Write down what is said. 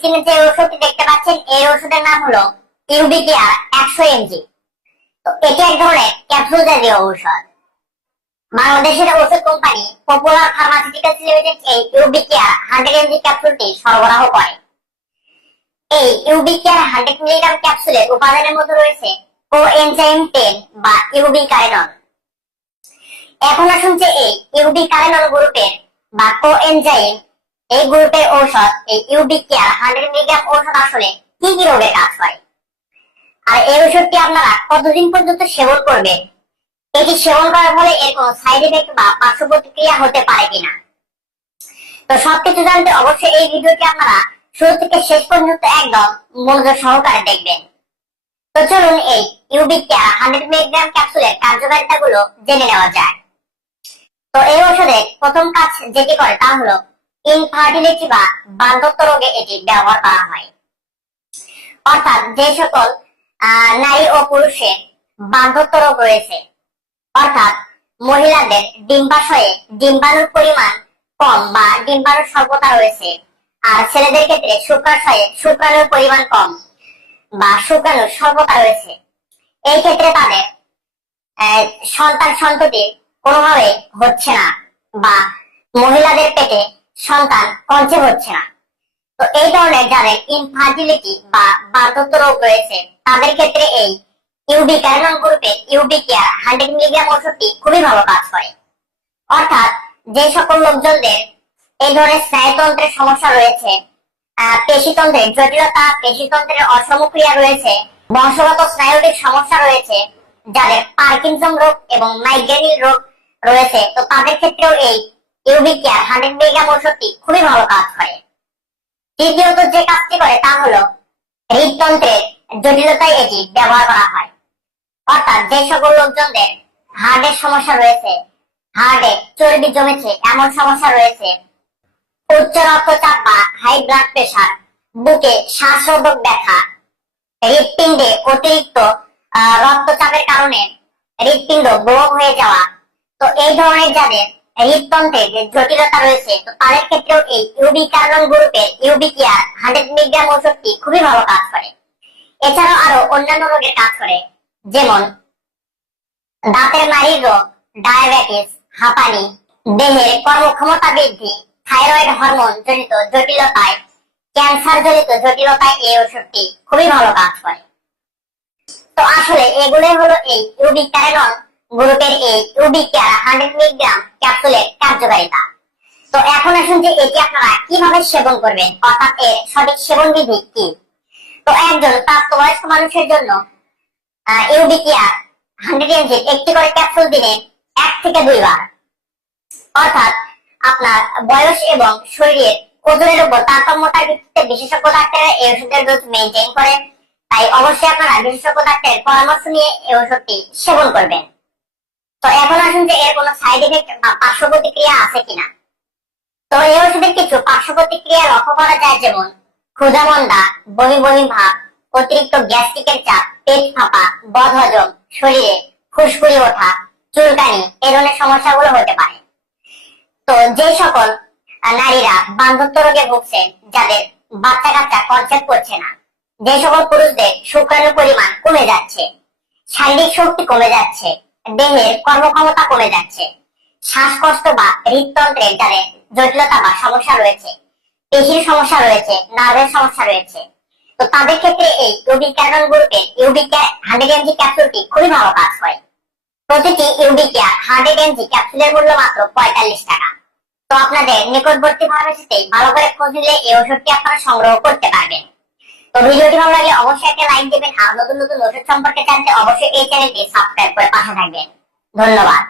স্ক্রিনে যে ওষুধটি দেখতে পাচ্ছেন, এই ওষুধের নাম হলো ইউবিকেয়ার একশো এমজি। তো এটি এক ধরনের ক্যাপসুল জাতীয় ঔষধ। বাংলাদেশের ওষুধ কোম্পানি পপুলার ফার্মাসিউটিক্যালস লিমিটেড এই ইউবিকেয়ার হান্ড্রেড এমজি ক্যাপসুলটি সরবরাহ করে। এই ইউবিকেয়ার হান্ড্রেড মিলিগ্রাম ক্যাপসুলের উপাদানের মধ্যে রয়েছে কোএনজাইম টেন বা ইউবি ইউবিকাইনন এখন আসুন যে এই ইউবিকাইনন গ্রুপের বা কোএনজাইম এই গ্রুপের ঔষধ, এই ইউবিক কেয়ার হান্ড্রেড মিলিগ্রাম ঔষধ আসলে কি কি রোগে কাজ করে? আর এই ওষুধটি আপনারা কতদিন পর্যন্ত সেবন করবেন? এটি সেবন করার ফলে এর কোনো সাইড এফেক্ট বা পার্শ্ব প্রতিক্রিয়া হতে পারে কিনা? তো সবকিছু জানতে অবশ্যই এই ভিডিওটি আপনারা শুরু থেকে শেষ পর্যন্ত একদম মনোযোগ সহকারে দেখবেন। তো চলুন এই ইউবিক কেয়ার হান্ড্রেড মিলিগ্রাম ক্যাপসুলের কার্যকারিতা গুলো জেনে নেওয়া যায় তো এই ওষুধের প্রথম কাজ যেটি করে তা হলো ইনফার্টিলিটি বা বার্ধক্য রোগে এটি ব্যবহার করা হয়। অর্থাৎ যে সকল নারী ও পুরুষের বার্ধক্য রোগ রয়েছে, অর্থাৎ মহিলাদের ডিম্বাশয়ে ডিম্বাণুর পরিমাণ কম বা ডিম্বাণুর স্বল্পতা রয়েছে, আর ছেলেদের ক্ষেত্রে শুক্রাশয়ে শুক্রাণুর পরিমাণ কম বা শুক্রাণুর স্বল্পতা রয়েছে। এই ক্ষেত্রে তাদের সন্তান সন্ততি কোনোভাবে হচ্ছে না বা মহিলাদের পেটে সন্তান কনসেপ্ট হচ্ছে না। তো এই ধরনের যাদের ইনফার্টিলিটি বা বার্ধক্য রোগ রয়েছে, তাদের ক্ষেত্রে এই ইউবি ক্যারনন গ্রুপের ইউবি কেয়ার হান্ড্রেড মিলিগ্রাম ওষুধটি খুবই ভালো কাজ করে। অর্থাৎ যে সকল লোকজনদের এই ধরনের স্নায়ুতন্ত্রের সমস্যা রয়েছে পেশিতন্ত্রের জটিলতা, পেশিতন্ত্রের অসমক্রিয়া রয়েছে, বংশগত স্নায়বিক সমস্যা রয়েছে, যাদের পার্কিনসন রোগ এবং মাইগ্রেনিক রোগ রয়েছে, তো তাদের ক্ষেত্রেও এই ইউবিক কেয়ার হান্ড্রেড মিলিগ্রাম ওষুধটি খুবই ভালো কাজ করে। তৃতীয়ত যে কাজটি করে তা হলো হৃদতন্ত্রের জটিলতায় এটি ব্যবহার করা হয়। অর্থাৎ যে সকল লোকজনদের হার্টের সমস্যা রয়েছে, হার্টে চর্বি জমেছে, এমন সমস্যা রয়েছে, উচ্চ রক্তচাপ বা হাই ব্লাড প্রেশার বুকে শ্বাসরোধক ব্যথা, হৃৎপিণ্ডে অতিরিক্ত রক্তচাপের কারণে হৃৎপিণ্ড ব্লক হয়ে যাওয়া, তো এই ধরনের যাদের হৃদতন্ত্রে যে জটিলতা রয়েছে, তো তাদের ক্ষেত্রেও এই ইউবি কার্বন গ্রুপের ইউবি কেয়ার হান্ড্রেড মিলিগ্রাম ওষুধটি খুবই ভালো কাজ করে। এছাড়াও আরও অন্যান্য রোগের কাজ করে, যেমন দাঁতের নারীর রোগ ডায়াবেটিস হাঁপানি, দেহের কর্মক্ষমতা বৃদ্ধি থাইরয়েড হরমোন জনিত জটিলতায় ক্যান্সার জনিত জটিলতায় এই ওষুধটি খুবই ভালো কাজ করে। তো আসলে এগুলোই হলো এই ইউবি গ্রুপের এই ইউবি কেয়ার হান্ড্রেড মিলিগ্রাম ক্যাপসুলের কার্যকারিতা। তো এখন আসুন যে এটি আপনারা কীভাবে সেবন করবেন, অর্থাৎ এর সঠিক সেবন বিধি কি? তো একজন প্রাপ্তবয়স্ক মানুষের জন্য ইউবি কেয়ার হান্ড্রেড এমজি একটি করে ক্যাপসুল দিনে এক থেকে দুইবার অর্থাৎ আপনার বয়স এবং শরীরের ওজনের উপর তারতম্যতার ভিত্তিতে বিশেষজ্ঞ ডাক্তাররা এই ওষুধের ডোজ মেনটেন করেন তাই অবশ্যই আপনারা বিশেষজ্ঞ ডাক্তারের পরামর্শ নিয়ে এই ওষুধটি সেবন করবেন। তো এখন আসুন যে এর কোনো সাইড এফেক্ট বা পার্শ্ব প্রতিক্রিয়া আছে কিনা? তো এই ওষুধের কিছু পার্শ্ব প্রতিক্রিয়া লক্ষ্য করা যায়, যেমন ক্ষুধামন্দা, বমি বমি ভাব, অতিরিক্ত গ্যাস্ট্রিকের চাপ, পেট ফাঁপা, বদহজম, শরীরে ফুসকুড়ি ওঠা, চুলকানি, এ ধরনের সমস্যাগুলো হতে পারে। তো যে সকল নারীরা বান্ধত্ব রোগে ভুগছেন যাদের বাচ্চা কাচ্চা কনসেপ্ট করছে না, যে সকল পুরুষদের শুক্রাণুর পরিমাণ কমে যাচ্ছে, শারীরিক শক্তি কমে যাচ্ছে দেহের কর্মক্ষমতা কমে যাচ্ছে। শ্বাসকষ্ট বা হৃদতন্ত্রের যাদের জটিলতা বা সমস্যা রয়েছে। পেশির সমস্যা রয়েছে, নার্ভের সমস্যা রয়েছে। তো তাদের ক্ষেত্রে এই ইউবিক ক্যারন গ্রুপের ইউবিক হান্ড্রেড এমজি ক্যাপসুলটি খুবই ভালো কাজ করে। প্রতিটি ইউবিক হান্ড্রেড এমজি ক্যাপসুলের মূল্য মাত্র পঁয়তাল্লিশ টাকা। তো আপনাদের নিকটবর্তী ফার্মেসিতে ভালো করে খোঁজ নিলে এই ওষুধটি আপনারা সংগ্রহ করতে পারবেন। তো ভিডিওটি ভালো লাগলে অবশ্যই একটা আর নতুন নতুন ওষুধ সম্পর্কে জানতে অবশ্যই এই চ্যানেলটি সাবস্ক্রাইব করে পাশে থাকবেন ধন্যবাদ